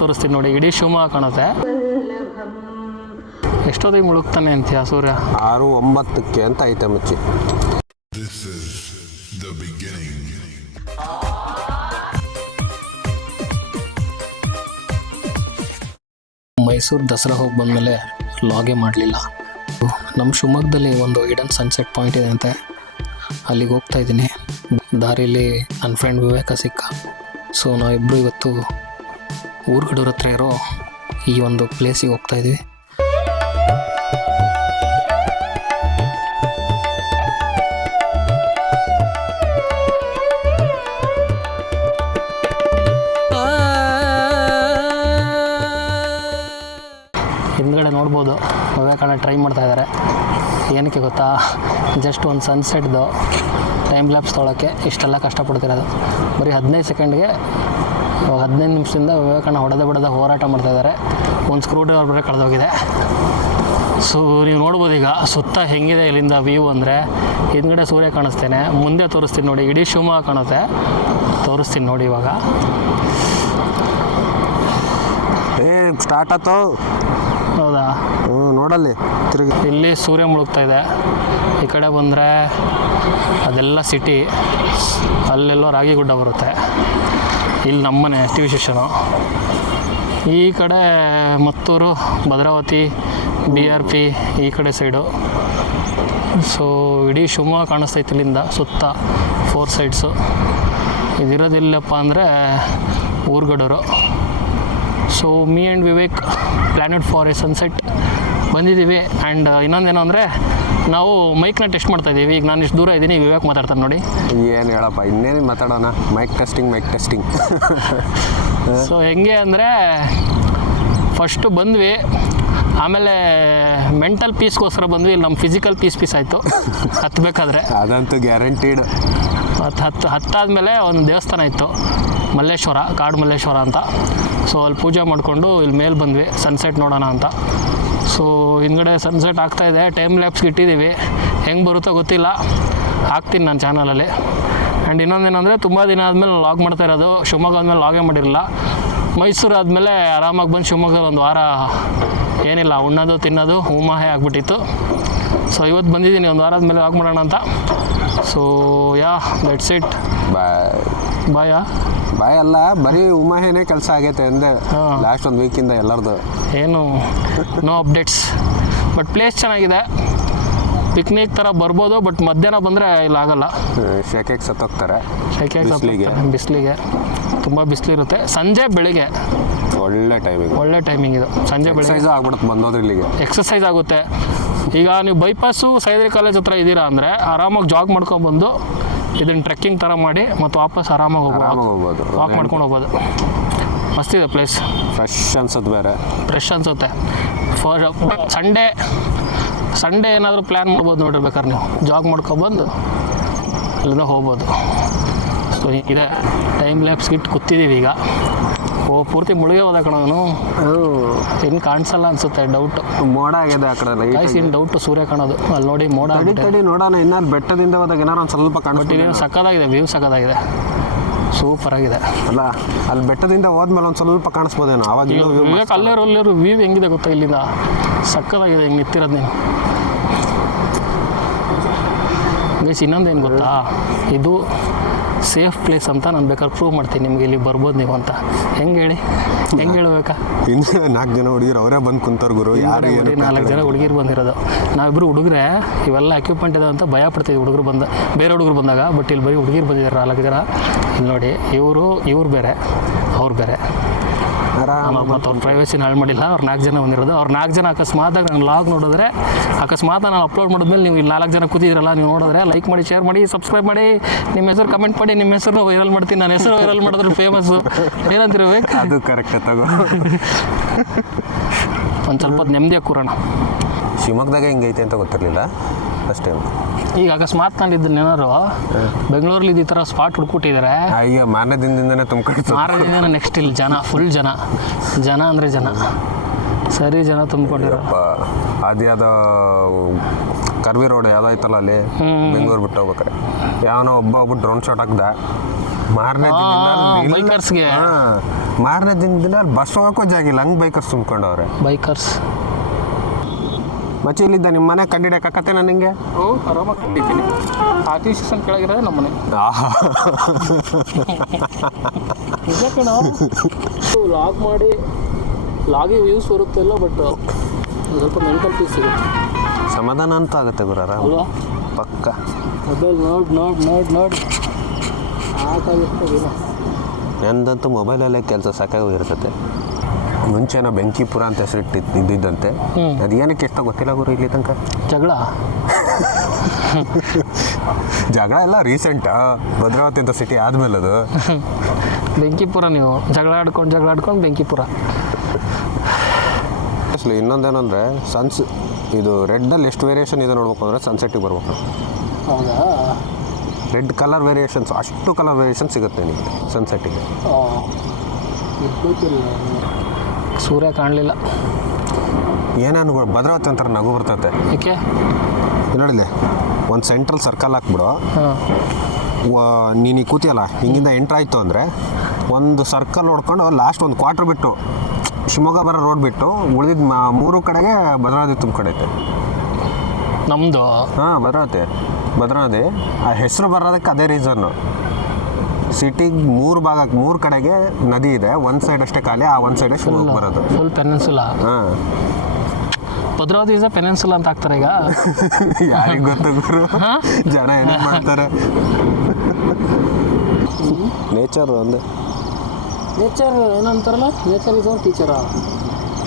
ತೋರಿಸ್ತೀನಿ ನೋಡಿ, ಇಡೀ ಶಿವಮೊಗ್ಗ ಕಾಣುತ್ತೆ. ಎಷ್ಟೊತ್ತಿಗೆ ಮುಳುಗ್ತಾನೆ ಅಂತೀಯ ಸೂರ್ಯ? 6-9ಕ್ಕೆ ಅಂತ ಐತೆ ಮುಚ್ಚಿ. ಮೈಸೂರು ದಸರಾ ಹೋಗಿ ಬಂದಮೇಲೆ ಲಾಗೇ ಮಾಡಲಿಲ್ಲ. ನಮ್ಮ ಶಿವಮೊಗ್ಗದಲ್ಲಿ ಒಂದು ಹಿಡನ್ ಸನ್ಸೆಟ್ ಪಾಯಿಂಟ್ ಇದೆ ಅಂತೆ, ಅಲ್ಲಿಗೆ ಹೋಗ್ತಾ ಇದ್ದೀನಿ. ದಾರಿಯಲ್ಲಿ ನನ್ನ ಫ್ರೆಂಡ್ ವಿವೇಕ ಸಿಕ್ಕ. ಸೊ ನಾವಿಬ್ಬರು ಇವತ್ತು ಊರುಗಡೂರ ಹತ್ರ ಇರೋ ಈ ಒಂದು ಪ್ಲೇಸಿಗೆ ಹೋಗ್ತಾ ಇದ್ವಿ. ಹಿಂದ್ಗಡೆ ನೋಡ್ಬೋದು ವಿವೇಕಣ್ಣ ಟ್ರೈ ಮಾಡ್ತಾ ಇದ್ದಾರೆ. ಏನಕ್ಕೆ ಗೊತ್ತಾ, ಜಸ್ಟ್ ಒಂದು ಸನ್ಸೆಟ್ದು ಟೈಮ್ ಲ್ಯಾಪ್ಸ್ ತೊಗೊಳಕ್ಕೆ ಇಷ್ಟೆಲ್ಲ ಕಷ್ಟಪಡ್ತಿರೋದು. ಬರೀ 15 ಸೆಕೆಂಡ್ಗೆ 15 ನಿಮಿಷದಿಂದ ವಿವೇಕಣ್ಣ ಹೊಡೆದ ಹೋರಾಟ ಮಾಡ್ತಾಯಿದ್ದಾರೆ. ಒಂದು ಸ್ಕ್ರೂ ಡ್ರೈವರ್ ಬೇರೆ ಕಳೆದೋಗಿದೆ. ಸೊ ನೀವು ನೋಡ್ಬೋದು ಈಗ ಸುತ್ತ ಹೆಂಗಿದೆ ಇಲ್ಲಿಂದ ವ್ಯೂ ಅಂದರೆ, ಹಿಂದ್ಗಡೆ ಸೂರ್ಯ ಕಾಣಿಸ್ತೇನೆ, ಮುಂದೆ ತೋರಿಸ್ತೀನಿ ನೋಡಿ, ಇಡೀ ಶಿವಮೊಗ್ಗ ಕಾಣುತ್ತೆ. ತೋರಿಸ್ತೀನಿ ನೋಡಿ ಇವಾಗ. ಸ್ಟಾರ್ಟ್ ಆಯ್ತು. ಹೌದಾ? ನೋಡಲ್ಲಿ ತಿರುಗಿ. ಇಲ್ಲಿ ಸೂರ್ಯ ಮುಳುಗ್ತಾ ಇದೆ. ಈ ಕಡೆ ಬಂದರೆ ಅದೆಲ್ಲ ಸಿಟಿ, ಅಲ್ಲೆಲ್ಲೋ ರಾಗಿಗುಡ್ಡ ಬರುತ್ತೆ. ಇಲ್ಲಿ ನಮ್ಮನೆ ಟಿ ವಿ ಸ್ಟೇಷನು. ಈ ಕಡೆ ಮತ್ತೂರು, ಭದ್ರಾವತಿ, BRP ಈ ಕಡೆ ಸೈಡು. ಸೊ ಇಡೀ ಶಿವಮೊಗ್ಗ ಕಾಣಿಸ್ತೈತೆ ಇಲ್ಲಿಂದ ಸುತ್ತ 4 ಸೈಡ್ಸು. ಇದಿರೋದಿಲ್ಲಪ್ಪ ಅಂದರೆ ಊರುಗಡೂರು. So me and Vivek planet for a sunset ಬಂದಿದ್ದೀವಿ. ಆ್ಯಂಡ್ ಇನ್ನೊಂದೇನು ಅಂದರೆ ನಾವು ಮೈಕ್ನ ಟೆಸ್ಟ್ ಮಾಡ್ತಾಯಿದ್ದೀವಿ. ಈಗ ನಾನು ಇಷ್ಟು ದೂರ ಇದ್ದೀನಿ, ವಿವೇಕ್ ಮಾತಾಡ್ತಾನೆ ನೋಡಿ. ಏನು ಹೇಳಪ್ಪ, ಇನ್ನೇನು ಮಾತಾಡೋಣ. Mic testing. ಸೊ ಹೆಂಗೆ ಅಂದರೆ ಫಸ್ಟು ಬಂದ್ವಿ, ಆಮೇಲೆ ಮೆಂಟಲ್ ಪೀಸ್ಗೋಸ್ಕರ ಬಂದ್ವಿ. ಇಲ್ಲಿ ನಮ್ಮ ಫಿಸಿಕಲ್ ಪೀಸ್ ಆಯಿತು ಹತ್ತಬೇಕಾದ್ರೆ. ಅದಂತೂ ಗ್ಯಾರಂಟೀಡ್. ಹತ್ತಾದಮೇಲೆ ಒಂದು ದೇವಸ್ಥಾನ ಇತ್ತು, ಮಲ್ಲೇಶ್ವರ, ಕಾಡು ಮಲ್ಲೇಶ್ವರ ಅಂತ. ಸೊ ಅಲ್ಲಿ ಪೂಜೆ ಮಾಡಿಕೊಂಡು ಇಲ್ಲಿ ಮೇಲೆ ಬಂದ್ವಿ ಸನ್ಸೆಟ್ ನೋಡೋಣ ಅಂತ. ಸೊ ಹಿಂದ್ಗಡೆ ಸನ್ಸೆಟ್ ಆಗ್ತಾಯಿದೆ. ಟೈಮ್ ಲ್ಯಾಪ್ಸ್ಗೆ ಇಟ್ಟಿದ್ದೀವಿ, ಹೆಂಗೆ ಬರುತ್ತೋ ಗೊತ್ತಿಲ್ಲ, ಹಾಕ್ತೀನಿ ನನ್ನ ಚಾನಲಲ್ಲಿ. ಆ್ಯಂಡ್ ಇನ್ನೊಂದೇನೆಂದರೆ ತುಂಬ ದಿನ ಆದಮೇಲೆ ಲಾಗ್ ಮಾಡ್ತಾ ಇರೋದು. ಶಿವಮೊಗ್ಗ ಆದಮೇಲೆ ಲಾಗೇ ಮಾಡಿರಲಿಲ್ಲ. ಮೈಸೂರು ಆದಮೇಲೆ ಆರಾಮಾಗಿ ಬಂದು ಶಿವಮೊಗ್ಗದಲ್ಲಿ ಒಂದು ವಾರ ಏನಿಲ್ಲ, ಉಣ್ಣೋದು ತಿನ್ನೋದು ಉಮಾಹೆ ಆಗಿಬಿಟ್ಟಿತ್ತು. ಸೊ ಇವತ್ತು ಬಂದಿದ್ದೀನಿ, ಒಂದು ವಾರ ಆದಮೇಲೆ ಲಾಗ್ ಮಾಡೋಣ ಅಂತ. So yeah that's it. Bye ಅಲ್ಲ, ಬರೀ ಉಮಾಹೇನೇ ಕೆಲಸ ಆಗೈತೆ ಅಂದೆ. ಲಾಸ್ಟ್ ಒಂದು ವೀಕಿಂದ ಎಲ್ಲರದು ಏನು ನೋ ಅಪ್ಡೇಟ್ಸ್. ಬಟ್ ಪ್ಲೇಸ್ ಚೆನ್ನಾಗಿದೆ, ಪಿಕ್ನಿಕ್ ಥರ ಬರ್ಬೋದು. ಬಟ್ ಮಧ್ಯಾಹ್ನ ಬಂದರೆ ಇಲ್ಲಿ ಆಗಲ್ಲ, ಶೆಕೆಗೆ ಸತ್ತೋಗ್ತಾರೆ. ಬಿಸಿಲಿಗೆ ತುಂಬ ಬಿಸಿಲಿರುತ್ತೆ. ಸಂಜೆ ಬೆಳಿಗ್ಗೆ ಒಳ್ಳೆ ಟೈಮಿಂಗ್ ಇದು. ಸಂಜೆ ಬೆಳಿಗ್ಗೆ ಆಗ್ಬಿಡುತ್ತೆ ಬಂದೋದ್ರೆ ಇಲ್ಲಿಗೆ ಎಕ್ಸಸೈಸ್ ಆಗುತ್ತೆ. ಈಗ ನೀವು ಬೈಪಾಸು ಸೈದ್ರಿ ಕಾಲೇಜ್ ಹತ್ರ ಇದ್ದೀರಾ ಅಂದರೆ ಆರಾಮಾಗಿ ಜಾಗ್ ಮಾಡ್ಕೊಂಡ್ಬಂದು ಇದನ್ನು ಟ್ರೆಕ್ಕಿಂಗ್ ಥರ ಮಾಡಿ ಮತ್ತು ವಾಪಸ್ ಆರಾಮಾಗಿ ಹೋಗ್ಬೋದು, ವಾಕ್ ಮಾಡ್ಕೊಂಡು ಹೋಗ್ಬೋದು. ಮಸ್ತಿದೆ ಪ್ಲೇಸ್. ಫ್ರೆಶ್ ಅನ್ಸುತ್ತೆ. ಫಾರ್ ಸಂಡೇ ಏನಾದರೂ ಪ್ಲ್ಯಾನ್ ಮಾಡ್ಬೋದು ನೋಡ್ರಿ, ಬೇಕಾದ್ರೆ ನೀವು ಜಾಗ್ ಮಾಡ್ಕೊಬಂದು ಅಲ್ಲಿಂದ ಹೋಗ್ಬೋದು. ಸೊ ಇದೆ ಟೈಮ್ ಲ್ಯಾಪ್ಸ್ಗೆ ಇಟ್ಟು ಕೂತಿದ್ದೀವಿ ಈಗ. ಪೂರ್ತಿ ಮುಳುಗೆ ಹೋದ ಕಣವನು, ಇನ್ನು ಕಾಣಿಸಲ್ಲ ಅನ್ಸುತ್ತೆ. ಡೌಟ್ ಮೋಡ ಆಗಿದೆ ಆ ಕಡೆ. ಇನ್ನು ಡೌಟು ಸೂರ್ಯ ಕಾಣೋದು. ಅಲ್ಲಿ ನೋಡಿ ಮೋಡ ನೋಡೋಣ. ಇನ್ನು ಬೆಟ್ಟದಿಂದ ಹೋದಾಗ ಏನಾರು ಒಂದು ಸ್ವಲ್ಪ ಕಾಣ್ಬಿಟ್ಟು ಸಕ್ಕದಾಗಿದೆ, ವ್ಯೂ ಸಕ್ಕದಾಗಿದೆ, ಸೂಪರ್ ಆಗಿದೆ. ಅಲ್ಲ ಅಲ್ಲಿ ಬೆಟ್ಟದಿಂದ ಹೋದ್ಮೇಲೆ ಒಂದು ಸ್ವಲ್ಪ ಕಾಣಿಸ್ಬೋದೇನೋ ಅವಾಗ. ವಿವೇಕ್ ಅಲ್ಲೇರು ವ್ಯೂ ಹೆಂಗಿದೆ ಗೊತ್ತಾ ಇಲ್ಲಿಂದ, ಸಕ್ಕದಾಗಿದೆ ಹಿಂಗೆ ನಿಂತಿರೋದು ನೀನು. ಗೈಸ್ ಇನ್ನೊಂದೇನು ಗೊತ್ತಾ, ಇದು ಸೇಫ್ ಪ್ಲೇಸ್ ಅಂತ ನಾನು ಬೇಕಾದ್ರೆ ಪ್ರೂವ್ ಮಾಡ್ತೀನಿ ನಿಮಗೆ. ಇಲ್ಲಿ ಬರ್ಬೋದು ನೀವು ಅಂತ. ಹೆಂಗೆ ಹೇಳ್ಬೇಕಾ? 4 ಜನ ಹುಡುಗಿರು ಅವರೇ ಬಂದು ಕುಂತವ್ರು ಗುರು. 4 ಜನ ಹುಡುಗಿರು ಬಂದಿರೋದು. ನಾವಿಬ್ಬರು ಹುಡುಗರೆ ಇವೆಲ್ಲ ಎಕ್ವಿಪ್ಮೆಂಟ್ ಇದೆ ಅಂತ ಭಯ ಪಡ್ತೀವಿ ಬೇರೆ ಹುಡುಗರು ಬಂದಾಗ. ಬಟ್ ಇಲ್ಲಿ ಬರೀ ಹುಡುಗಿರು ಬಂದಿದ್ದಾರೆ 4 ಜನ. ಇಲ್ಲಿ ನೋಡಿ, ಇವ್ರು ಬೇರೆ, ಅವ್ರು ಬೇರೆ. ಮತ್ತು ಅವ್ರ ಪ್ರೈವಸಿನ ಹಾಳು ಮಾಡಿಲ್ಲ. ಅವ್ರು 4 ಜನ ಬಂದಿರೋದು. ಅವ್ರು 4 ಜನ ಅಕಸ್ಮಾತಾಗಿ ನಾನು ಲಾಗ್ ನೋಡಿದ್ರೆ, ನಾನು ಅಪ್ಲೋಡ್ ಮಾಡಿದ್ಮೇಲೆ ನೀವು ಇಲ್ಲಿ 4 ಜನ ಕೂತಿದ್ರಲ್ಲ, ನೀವು ನೋಡಿದ್ರೆ ಲೈಕ್ ಮಾಡಿ, ಶೇರ್ ಮಾಡಿ, ಸಬ್ಸ್ಕ್ರೈಬ್ ಮಾಡಿ, ನಿಮ್ಮ ಹೆಸರು ಕಮೆಂಟ್ ಮಾಡಿ. ನಿಮ್ಮ ಹೆಸರು ವೈರಲ್ ಮಾಡ್ತೀನಿ. ನನ್ನ ಹೆಸರು ವೈರಲ್ ಮಾಡಿದ್ರೆ ಫೇಮಸ್ಸು. ಏನಂತಿರ್ಬೇಕು? ಅದು ಕರೆಕ್ಟ್ ತಗೋ. ಒಂದು ಸ್ವಲ್ಪ ನೆಮ್ಮದಿಯಾಗಿ ಕೂರೋಣ. ಶಿವಮೊಗ್ಗದಾಗ ಹೆಂಗೈತೆ ಅಂತ ಗೊತ್ತಿರಲಿಲ್ಲ ಫಸ್ಟ್ ಟೈಮ್. ಈಗ ಅಕಸ್ಮಾತ್ ಏನಾರು ಬೆಂಗಳೂರಲ್ಲಿ ಈ ಥರ ಸ್ಪಾಟ್ ಹುಡ್ಕೊಟ್ಟಿದ್ದಾರೆ. ಈಗ ಮಾರನೇ ದಿನದಿಂದನೇ ಮಾರನೇ ನೆಕ್ಸ್ಟ್ ಇಲ್ಲಿ ಫುಲ್ ಜನ ಅಂದರೆ ಜನ ಸರಿ ಜನ ತುಂಬಿಕೊಂಡಿರಪ್ಪ. ಅದ್ಯಾವುದೋ ಕರ್ವಿ ರೋಡ್ ಯಾವುದೋ ಐತಲ್ಲ ಅಲ್ಲಿ ಬೆಂಗಳೂರು ಬಿಟ್ಟು ಹೋಗ್ಬೇಕಾರೆ ಯಾವನೋ ಒಬ್ಬ ಡ್ರೋನ್ ಶಾಟ್ ಹಾಕ್ದ. ಮಾರನೇ ದಿನ ಬೈಕರ್ಸ್ಗೆ ಮಾರನೇ ದಿನ ಬಸ್ ಹೋಗೋಕ್ಕೂ ಜಾಗಿಲ್ಲ, ಹಂಗೆ ಬೈಕರ್ಸ್ ತುಂಬ್ಕೊಂಡವ್ರೆ. ಬೈಕರ್ಸ್ ಮಚ್ಚಿ ಇಲ್ಲಿದ್ದ ನಿಮ್ಮ ಮನೆ ಕಂಡಿಡಿಯೋಕ್ಕಾಗತ್ತೆ ನನಗೆ? ಆರಾಮಾಗಿ ಕಂಡಿದ್ದೀನಿ. ಆರ್ಟಿ ಸ್ಟೇಷನ್ ಕೆಳಗಿರೋದೇ ನಮ್ಮ ಮನೆ. ನಿಜ ಕಣ, ಲಾಗ್ ಮಾಡಿ ಲಾಗಿಗೆ ವ್ಯೂಸ್ ಬರುತ್ತಿಲ್ಲ, ಬಟ್ ಸ್ವಲ್ಪ ಮೆಂಟಲ್ ಪೀಸ್ ಸಿಗುತ್ತೆ, ಸಮಾಧಾನ ಅಂತ ಆಗುತ್ತೆ ಗುರಾರ ಅಲ್ವಾ? ಪಕ್ಕ. ಮೊಬೈಲ್ ನೋಡಿ ಸಾಕಾಗಿರ್ತದೇನೋ. ನಂದಂತೂ ಮೊಬೈಲಲ್ಲೇ ಕೆಲಸ ಸಾಕಾಗಿರ್ತದೆ. ಮುಂಚೆನೋ ಬೆಂಕಿಪುರ ಅಂತ ಇದ್ದಿದ್ದಂತೆ, ಅದು ಏನಕ್ಕೆ ಎಷ್ಟೋ ಗೊತ್ತಿಲ್ಲ ಗುರು ಇಲ್ಲಿ ತನಕ. ಜಗಳ ಎಲ್ಲ ರೀಸೆಂಟಾ, ಭದ್ರಾವತಿ ಅಂತ ಸಿಟಿ ಆದಮೇಲೆ ಅದು ಬೆಂಕಿಪುರ. ನೀವು ಜಗಳ ಆಡ್ಕೊಂಡು ಬೆಂಕಿಪುರ. ಇನ್ನೊಂದೇನಂದರೆ ಇದು ರೆಡ್ಡಲ್ಲಿ ಎಷ್ಟು ವೇರಿಯೇಷನ್ ಇದೆ ನೋಡ್ಬೇಕು ಅಂದರೆ ಸನ್ಸೆಟ್ಟಿಗೆ ಬರ್ಬೇಕು. ಹೌದಾ? ರೆಡ್ ಕಲರ್ ವೇರಿಯೇಷನ್ಸ್, ಅಷ್ಟು ಕಲರ್ ವೇರಿಯೇಷನ್ ಸಿಗುತ್ತೆ ನಿಮಗೆ ಸನ್ಸೆಟ್ಟಿಗೆ. ಸೂರ್ಯ ಕಾಣಲಿಲ್ಲ. ಏನಾನು ಭದ್ರಾವತಿ ಒಂಥರ ನಗು ಬರ್ತೈತೆ. ಏಕೆ ನೋಡಿಲ್ಲ, ಒಂದು ಸೆಂಟ್ರಲ್ ಸರ್ಕಲ್ ಹಾಕ್ಬಿಡು, ನೀನು ಕೂತಿಯಲ್ಲ ಹಿಂಗಿಂದ ಎಂಟ್ರಾಯ್ತು ಅಂದರೆ ಒಂದು ಸರ್ಕಲ್ ನೋಡ್ಕೊಂಡು ಲಾಸ್ಟ್ ಒಂದು ಕ್ವಾರ್ಟರ್ ಬಿಟ್ಟು ಶಿವಮೊಗ್ಗ ಬರೋ ರೋಡ್ ಬಿಟ್ಟು ಉಳಿದಿದ್ದು 3 ಕಡೆಗೆ ಭದ್ರಾವತಿ ತುಂಬ್ಕೊಂಡೈತೆ ನಮ್ಮದು. ಭದ್ರಾವತಿ ಆ ಹೆಸರು ಬರೋದಕ್ಕೆ ಅದೇ ರೀಸನ್ನು. ಸಿಟಿಗೆ 3 ಕಡೆಗೆ ನದಿ ಇದೆ, ಒಂದು ಸೈಡ್ ಅಷ್ಟೇ ಖಾಲಿ, ಆ ಒಂದು ಸೈಡೇ ಶಿವಮೊಗ್ಗ ಬರೋದು. Full peninsula. Bhadravati is peninsula ಅಂತ ಹಾಕ್ತಾರೆ ಈಗ. ಯಾರಿಗೆ ಗೊತ್ತು ಗುರು, ಜನ ಏನೇ ಮಾಡ್ತಾರೆ. ನೇಚರ್ ಒಂದೇ. ನೇಚರ್ ಏನಂತಾರಲ್ಲ, ನೇಚರ್ ಇಸ್ ಅವರ್ ಟೀಚರಾ.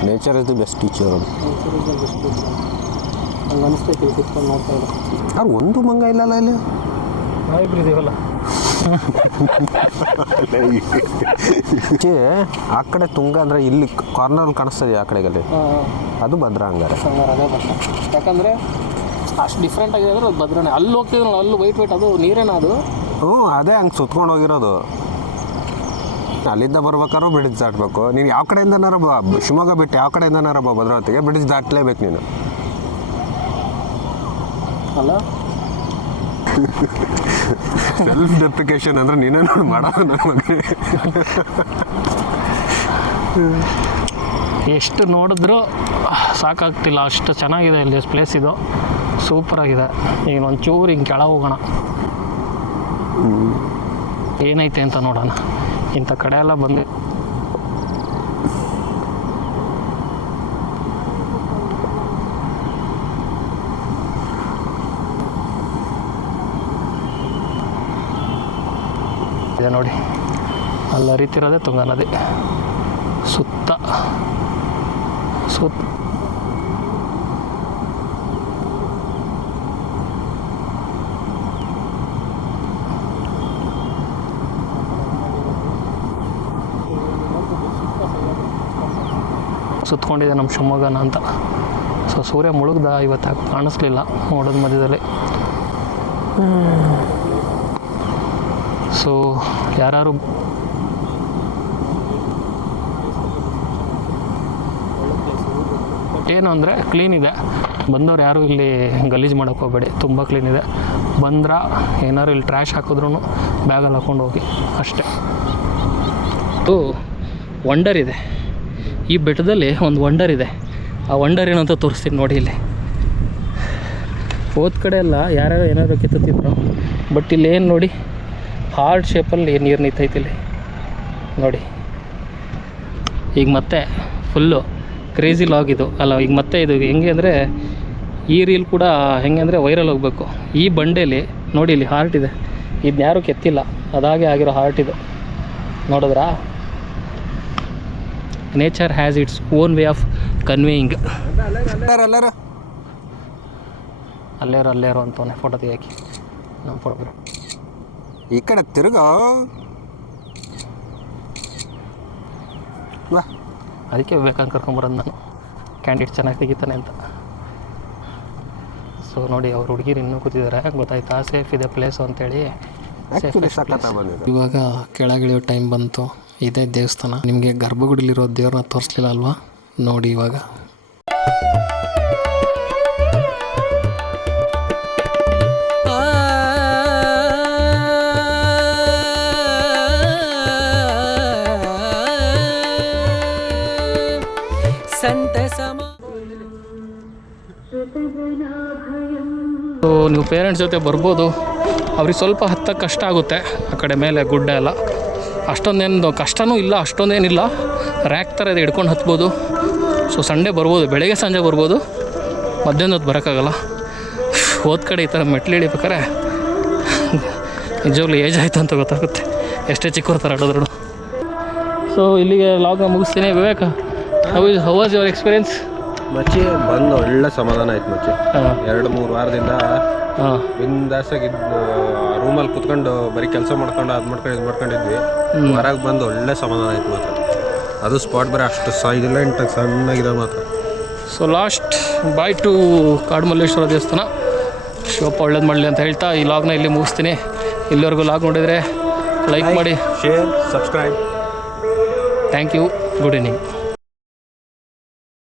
Nature is the best teacher. Nature is the best teacher ಹಂಗೆ ಅನಿಸ್ತೈತಿ ಕುತ್ಕೊಂಡು ನೋಡ್ತಾ ಇಲ್ಲ. ಅವ್ರು ಒಂದು ಮಂಗ ಇಲ್ಲಲ್ಲ ಇಲ್ಲಿ. ನಾವಿಬ್ರು ಇದೀವಲ್ಲ. ಆ ಕಡೆ ತುಂಗ ಅಂದರೆ ಇಲ್ಲಿ ಕಾರ್ನರಲ್ಲಿ ಕಾಣಿಸ್ತದೆ, ಆ ಕಡೆಗಲ್ಲಿ ಅದು ಭದ್ರಾ ಹಂಗಾರೆ. ಅದೇ ಭದ್ರಾ, ಯಾಕಂದರೆ ಅಷ್ಟು ಡಿಫ್ರೆಂಟ್ ಆಗಿದೆ ಅಂದರೆ ಅದು ಭದ್ರಾನೇ. ಅಲ್ಲಿ ಹೋಗ್ತಿದ್ರು, ಅಲ್ಲಿ ವೈಟ್ ಅದು ನೀರೇನ ಅದು. ಅದೇ ಹಂಗೆ ಸುತ್ಕೊಂಡು ಹೋಗಿರೋದು. ಅಲ್ಲಿಂದ ಬರ್ಬೇಕಾದ್ರೂ ಬ್ರಿಡ್ಜ್ ದಾಟಬೇಕು. ನೀನು ಯಾವ ಕಡೆಯಿಂದನಾರ ಶಿವಮೊಗ್ಗ ಬಿಟ್ಟು ಯಾವ ಕಡೆಯಿಂದನಾರ ಭದ್ರಾವತಿಗೆ ಬ್ರಿಡ್ಜ್ ದಾಟಲೇಬೇಕು ನೀನು. ಅಲ್ಲ, ಸೆಲ್ಫ್ ಡೆಪ್ರಿಕೇಶನ್ ಅಂದರೆ ನೀನೇನು ಮಾಡೋದು ನನ್ನ ಬಗ್ಗೆ. ಎಷ್ಟು ನೋಡಿದ್ರೂ ಸಾಕಾಗ್ತಿಲ್ಲ, ಅಷ್ಟು ಚೆನ್ನಾಗಿದೆ ಇಲ್ಲಿ ಪ್ಲೇಸ್. ಇದು ಸೂಪರಾಗಿದೆ. ಈಗ ಒಂಚೂರು ಹಿಂಗೆ ಕೆಳಗೆ ಹೋಗೋಣ, ಏನೈತೆ ಅಂತ ನೋಡೋಣ. ಇಂಥ ಕಡೆ ಎಲ್ಲ ಬಂದು ಇದೆ ನೋಡಿ, ಅಲ್ಲಿ ಹರಿತಿರೋದೇ ತುಂಗಾ ನದಿ. ಸುತ್ತ ಸುತ್ತಕೊಂಡಿದೆ ನಮ್ಮ ಶಿವಮೊಗ್ಗನ ಅಂತ. ಸೊ ಸೂರ್ಯ ಮುಳುಗ್ದ ಇವತ್ತು, ಕಾಣಿಸ್ಲಿಲ್ಲ ಮೋಡದ ಮಧ್ಯದಲ್ಲಿ. ಸೊ ಯಾರು ಏನು ಅಂದರೆ ಕ್ಲೀನ್ ಇದೆ. ಬಂದವ್ರು ಯಾರು ಇಲ್ಲಿ ಗಲೀಜು ಮಾಡೋಕ್ಕೆ ಹೋಗಬೇಡಿ, ತುಂಬ ಕ್ಲೀನ್ ಇದೆ. ಬಂದ್ರೆ ಏನಾದ್ರು ಇಲ್ಲಿ ಟ್ರ್ಯಾಶ್ ಹಾಕಿದ್ರೂ ಬ್ಯಾಗಲ್ಲಿ ಹಾಕ್ಕೊಂಡು ಹೋಗಿ ಅಷ್ಟೇ. ವಂಡರ್ ಇದೆ ಈ ಬೆಟ್ಟದಲ್ಲಿ, ಒಂದು ವಂಡರ್ ಇದೆ. ಆ ವಂಡರ್ ಏನಂತ ತೋರಿಸ್ತೀನಿ ನೋಡಿ. ಇಲ್ಲಿ ಹೋದ ಕಡೆ ಎಲ್ಲ ಯಾರ್ಯಾರು ಏನಾದ್ರು ಕಿತ್ತುತ್ತಿದ್ರು, ಬಟ್ ಇಲ್ಲಿ ಏನು ನೋಡಿ, ಹಾರ್ಟ್ ಶೇಪಲ್ಲಿ ನೀರು ನಿಂತೈತಿ ಇಲ್ಲಿ ನೋಡಿ. ಈಗ ಮತ್ತೆ ಫುಲ್ಲು ಕ್ರೇಜಿ ಲಾಗ್ ಇದು ಅಲ್ಲ. ಈಗ ಮತ್ತೆ ಇದು ಹೆಂಗೆ ಅಂದರೆ, ಈ ರೀಲ್ ಕೂಡ ಹೆಂಗೆ ಅಂದರೆ ವೈರಲ್ ಹೋಗಬೇಕು. ಈ ಬಂಡೆಯಲ್ಲಿ ನೋಡಿ, ಇಲ್ಲಿ ಹಾರ್ಟ್ ಇದೆ, ಇದನ್ನ ಯಾರೂ ಕೆತ್ತಿಲ್ಲ, ಅದಾಗೆ ಆಗಿರೋ ಹಾರ್ಟ್ ಇದು. ನೋಡಿದ್ರಾ? Nature has its own way of conveying. ಅಲ್ಲೇರು ಅಂತವನೇ ಫೋಟೋ ತೆಗಿಯಾಕಿ ನಮ್ಮ ಫೋಟೋ. ಈ ಕಡೆ ತಿರುಗೋ. ಅದಕ್ಕೆ ಬೇಕಂತ ಕರ್ಕೊಂಬರೋದು ನಾನು, ಕ್ಯಾಂಡಿಡೇಟ್ ಚೆನ್ನಾಗಿ ತೆಗಿತಾನೆ ಅಂತ. ಸೊ ನೋಡಿ, ಅವ್ರ ಹುಡುಗಿರು ಇನ್ನೂ ಕೂತಿದ್ದಾರೆ, ಗೊತ್ತಾಯ್ತಾ? ಸೇಫ್ ಇದೆ ಪ್ಲೇಸು ಅಂತೇಳಿ. ಇವಾಗ ಕೆಳಗಿಳಿಯೋ ಟೈಮ್ ಬಂತು. ಇದೇ ದೇವಸ್ಥಾನ. ನಿಮಗೆ ಗರ್ಭಗುಡಿಲಿರೋ ದೇವ್ರನ್ನ ತೋರಿಸ್ಲಿಲ್ಲ ಅಲ್ವಾ? ನೋಡಿ ಇವಾಗ. ಸೊ ನೀವು ಪೇರೆಂಟ್ಸ್ ಜೊತೆ ಬರ್ಬೋದು. ಅವ್ರಿಗೆ ಸ್ವಲ್ಪ ಹತ್ತಕ್ಕೆ ಕಷ್ಟ ಆಗುತ್ತೆ, ಆ ಕಡೆ ಮೇಲೆ ಗುಡ್ಡ ಎಲ್ಲ. ಅಷ್ಟೊಂದೇನು ಕಷ್ಟನೂ ಇಲ್ಲ, ಅಷ್ಟೊಂದೇನಿಲ್ಲ. ರ್ಯಾಕ್ ಥರ ಇದೆ, ಹಿಡ್ಕೊಂಡು ಹತ್ಬೋದು. ಸೊ ಸಂಡೇ ಬರ್ಬೋದು, ಬೆಳಗ್ಗೆ ಸಂಜೆ ಬರ್ಬೋದು, ಮಧ್ಯಾಹ್ನ ಹೊತ್ತು ಬರೋಕ್ಕಾಗಲ್ಲ. ಹೋದ ಕಡೆ ಈ ಥರ ಮೆಟ್ಲು ಹಿಡಿಬೇಕಾರೆ ನಿಜವಾಗ್ಲೂ ಏಜ್ ಆಯಿತು ಅಂತ ಗೊತ್ತಾಗುತ್ತೆ, ಎಷ್ಟೇ ಚಿಕ್ಕವ್ರ ಥರ ಆಡೋದ್ರು. ಸೊ ಇಲ್ಲಿಗೆ ಲಾಗ್ನ ಮುಗಿಸ್ತೀನಿ. Vivek, how was your experience? ಮಚ್ಚಿ ಬಂದು ಒಳ್ಳೆ ಸಮಾಧಾನ ಆಯ್ತು ಮಚ್ಚಿ. ಹಾಂ 2-3 ವಾರದಿಂದ ಹಾಂ ಬಿಂದಾಸಾಗಿದ್ದು ರೂಮಲ್ಲಿ ಕುತ್ಕೊಂಡು ಬರೀ ಕೆಲಸ ಮಾಡ್ಕೊಂಡು ಇದು ಮಾಡ್ಕೊಂಡಿದ್ವಿ. ಹೊರಗೆ ಬಂದು ಒಳ್ಳೆ ಸಮಾಧಾನ ಆಯ್ತು ಮಾತ್ರ. ಅದು ಸ್ಪಾಟ್ ಬರೀ ಅಷ್ಟು ಸೈಲೆಂಟಾಗಿ ಸಣ್ಣಗಿದೆ ಮಾತ್ರ. So last bye to Kadumalleshwara ದೇವಸ್ಥಾನ. ಶಿವಪ್ಪ ಒಳ್ಳೇದು ಮಾಡಲಿ ಅಂತ ಹೇಳ್ತಾ ಈ ಲಾಗ್ನ ಇಲ್ಲಿ ಮುಗಿಸ್ತೀನಿ. ಇಲ್ಲಿವರೆಗೂ ಲಾಗ್ ನೋಡಿದರೆ ಲೈಕ್ ಮಾಡಿ, share, subscribe. Thank you, good evening.